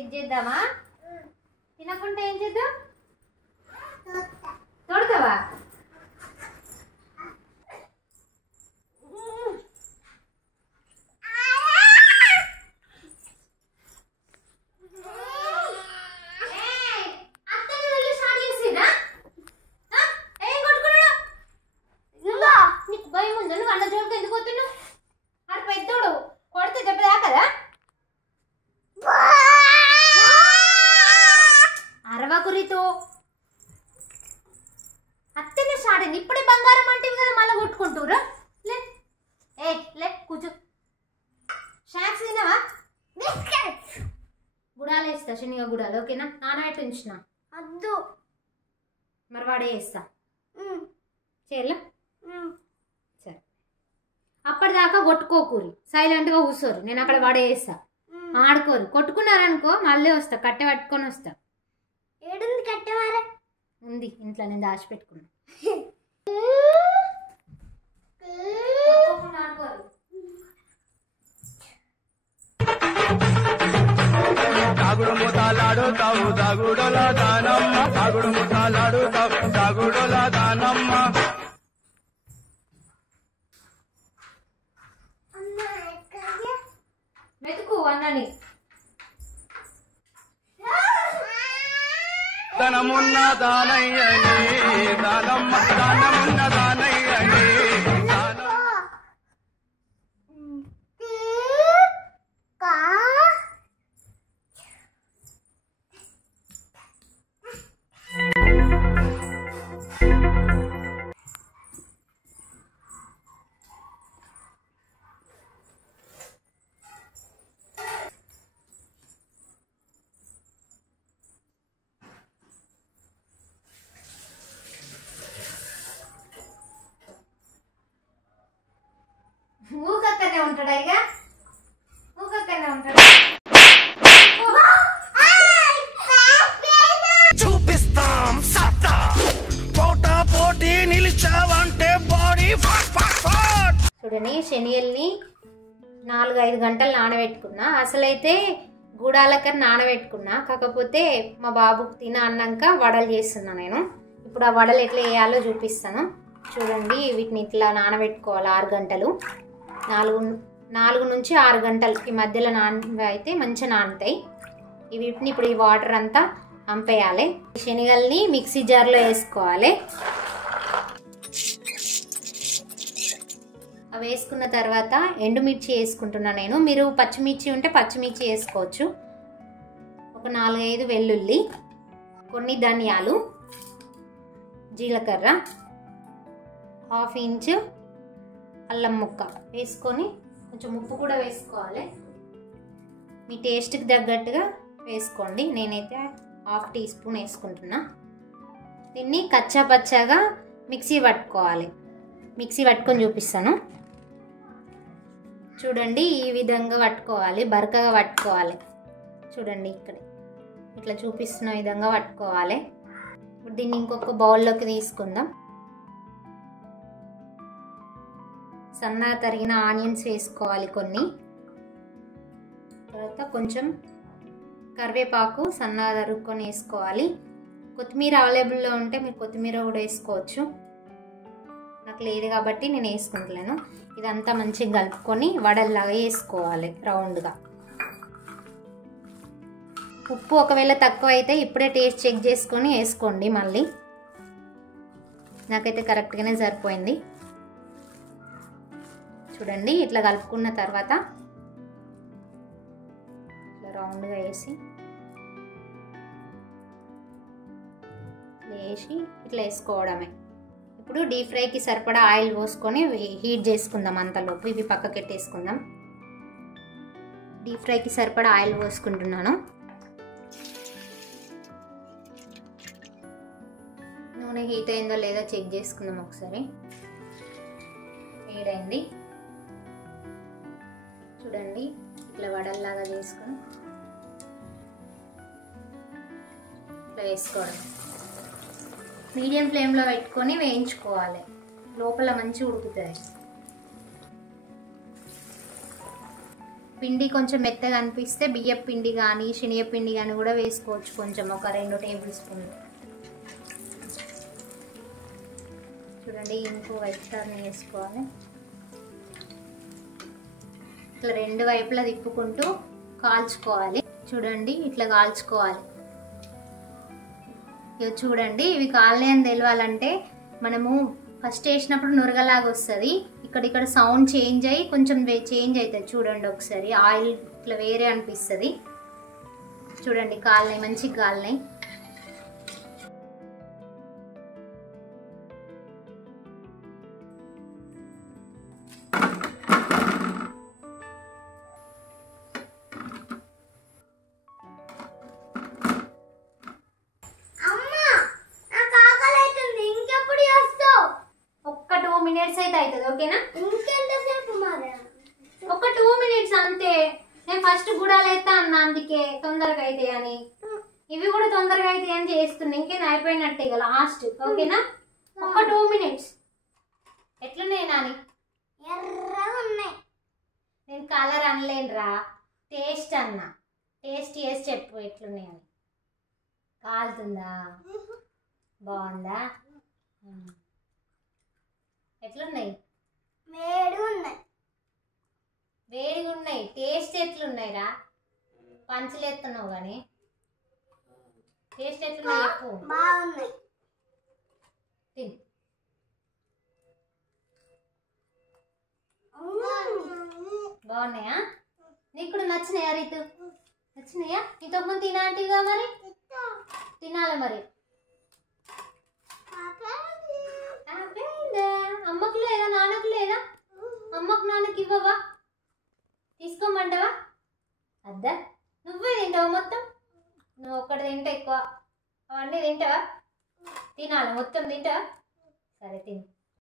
Check చేద్దామా? తినకుంటే ఏం చేద్దాం? తోడతావా? అత్తనే షాడని ఇప్పుడే బంగారం అంటే కదా మళ్ళీ కొట్టుకుంటూరా. లే ఏ లే కూర్చో. స్నాక్స్ తినవా? గుడాలు వేస్తా, శనిగా గుడాలు. ఓకేనా? నానబెట్టి ఉంచిన వద్దు. మరి వాడే వేస్తా చేయలే. సరే అప్పటిదాకా కొట్టుకోకూరి, సైలెంట్గా కూర్చోరు. నేను అక్కడ వాడే వేస్తా. ఆడుకోరు. కొట్టుకున్నారనుకో మళ్ళీ వస్తా, కట్టె పట్టుకొని వస్తా. ఏడుంది కట్టెవారా? ఉంది ఇంట్లో, నేను దాచిపెట్టుకున్నా. దాగుడు ముతాలాడుతావు దాగుడుల దానమ్మ, దాగుడు ముతాలాడుతావు దాగుడుల దానమ్మ. మెతుకు అన్నని. ధనమున్న దానయ్యని దానమ్మ, దానమున్న దానయ్యని ఊకక్కనే ఉంటాడా? ఇక ఊకక్కనే ఉంటాడు. చూపిస్తాం సత్తా, పోటా పోటీ నిలిచావంటే బాడీ చూడండి, శనియల్ని 4-5 గంటలు నానబెట్టుకున్నా. అసలైతే గూడాలకని నానబెట్టుకున్నా, కాకపోతే మా బాబుకి తిన అన్నాక వడలు చేస్తున్నా నేను. ఇప్పుడు ఆ వడలు ఎట్లా వేయాలో చూపిస్తాను. చూడండి, వీటిని ఇట్లా నానబెట్టుకోవాలి 6 గంటలు. 4 నుంచి 6 గంటలు ఈ మధ్యలో అయితే మంచిగా నానుతాయి. వీటిని ఇప్పుడు ఈ వాటర్ అంతా అంపేయాలి. శనగల్ని మిక్సీ జార్లో వేసుకోవాలి. అవి వేసుకున్న తర్వాత ఎండుమిర్చి వేసుకుంటున్నా నేను. మీరు పచ్చిమిర్చి ఉంటే పచ్చిమిర్చి వేసుకోవచ్చు. ఒక 4-5 వెల్లుల్లి, కొన్ని ధనియాలు, జీలకర్ర, 1/2 ఇంచు అల్లం ముక్క వేసుకొని కొంచెం ఉప్పు కూడా వేసుకోవాలి. మీ టేస్ట్కి తగ్గట్టుగా వేసుకోండి. నేనైతే 1/2 టీ స్పూన్ వేసుకుంటున్నా. దీన్ని కచ్చా పచ్చాగా మిక్సీ పట్టుకోవాలి. మిక్సీ పట్టుకొని చూపిస్తాను. చూడండి, ఈ విధంగా పట్టుకోవాలి, బరకగా పట్టుకోవాలి. చూడండి, ఇక్కడ ఇట్లా చూపిస్తున్న విధంగా పట్టుకోవాలి. ఇప్పుడు దీన్ని ఇంకొక బౌల్లోకి తీసుకుందాం. సన్నగా తరిగిన ఆనియన్స్ వేసుకోవాలి కొన్ని. తర్వాత కొంచెం కరివేపాకు సన్నగా తరుక్కొని వేసుకోవాలి. కొత్తిమీర అవైలబుల్లో ఉంటే మీరు కొత్తిమీర కూడా వేసుకోవచ్చు. నాకు లేదు కాబట్టి నేను వేసుకుంటలేను. ఇదంతా మంచిగా కలుపుకొని వడల్లాగా వేసుకోవాలి రౌండ్గా. ఉప్పు ఒకవేళ తక్కువ అయితే ఇప్పుడే టేస్ట్ చెక్ చేసుకొని వేసుకోండి. మళ్ళీ నాకైతే కరెక్ట్గానే సరిపోయింది. చూడండి, ఇట్లా కలుపుకున్న తర్వాత ఇట్లా రౌండ్గా వేసి ఇట్లా వేసుకోవడమే. ఇప్పుడు డీప్ ఫ్రైకి సరిపడా ఆయిల్ పోసుకొని హీట్ చేసుకుందాం. అంతలోపు ఇవి పక్కకెట్టేసుకుందాం. డీప్ ఫ్రైకి సరిపడా ఆయిల్ పోసుకుంటున్నాను. నూనె హీట్ అయిందో లేదో చెక్ చేసుకుందాం ఒకసారి. వేడైంది. చూడండి, ఇట్లా వడల్లాగా చేసుకొని ఇట్లా వేసుకోవడం. మీడియం ఫ్లేమ్లో పెట్టుకొని వేయించుకోవాలి. లోపల మంచిగా ఉడుకుతుంది. పిండి కొంచెం మెత్తగా అనిపిస్తే బియ్యం పిండి కానీ శనగపిండి కానీ కూడా వేసుకోవచ్చు, కొంచెం ఒక 2 టేబుల్ స్పూన్లు. చూడండి ఇంకో వైట్ టర్న్ వేసుకోవాలి. ఇట్లా 2 వైపులా తిప్పుకుంటూ కాల్చుకోవాలి. చూడండి ఇట్లా కాల్చుకోవాలి. ఇవి చూడండి ఇవి కాలే అని తెలవాలంటే మనము ఫస్ట్ వేసినప్పుడు నురగలాగా వస్తుంది, ఇక్కడ సౌండ్ చేంజ్ అయ్యి కొంచెం చేంజ్ అవుతుంది. చూడండి ఒకసారి ఆయిల్ ఇట్లా వేరే అనిపిస్తుంది. చూడండి కాలినాయి, మంచిగా కాలినాయి. ఒక్క 2 minutes అయితే అవుతుంది. ఓకేనా? ఇంకెంతసేపు మరి? ఒక 2 minutes అంతే. నేను ఫస్ట్ గుడాలు అయితే అన్న, అందుకే తొందరగా అయితే అని. ఇవి కూడా తొందరగా అయితే అని చేస్తున్నా. ఇంకేం అయిపోయినట్టే ఇక లాస్ట్. ఓకేనా? ఒక 2 minutes. ఎట్లున్నాయి నాని? ఎర్రగా ఉన్నాయి. నేను కలర్ అనలేనురా, టేస్ట్ అన్నా. టేస్ట్ చేసి చెప్పు ఎట్లున్నాయని. కాలుతుందా? బాగుందా? ఎట్లున్నాయి? వేడిగా ఉన్నాయి. వేడిగా ఉన్నాయి. టేస్ట్ ఎట్లున్నాయి రా? పంచులు ఎత్తున్నావు కానీ టేస్ట్ ఎట్లున్నాయి చెప్పు. బాగున్నాయి. తిను. బాగున్నాయా? నీకు కూడా నచ్చినాయా రీతు? నచ్చినాయా? నీతో ముందు తినాంటిగా మరి తినాలి మరి. అమ్మకు లేదా నాన్నకు లేదా? అమ్మకు నాన్నకి ఇవ్వవా? తీసుకోమంటావా? అద్దా నువ్వే తింటావా మొత్తం? నువ్వు ఒక్కటి తింటే ఎక్కువ, అవన్నీ తింటావా? తినాలి మొత్తం తింటావా? సరే తిను.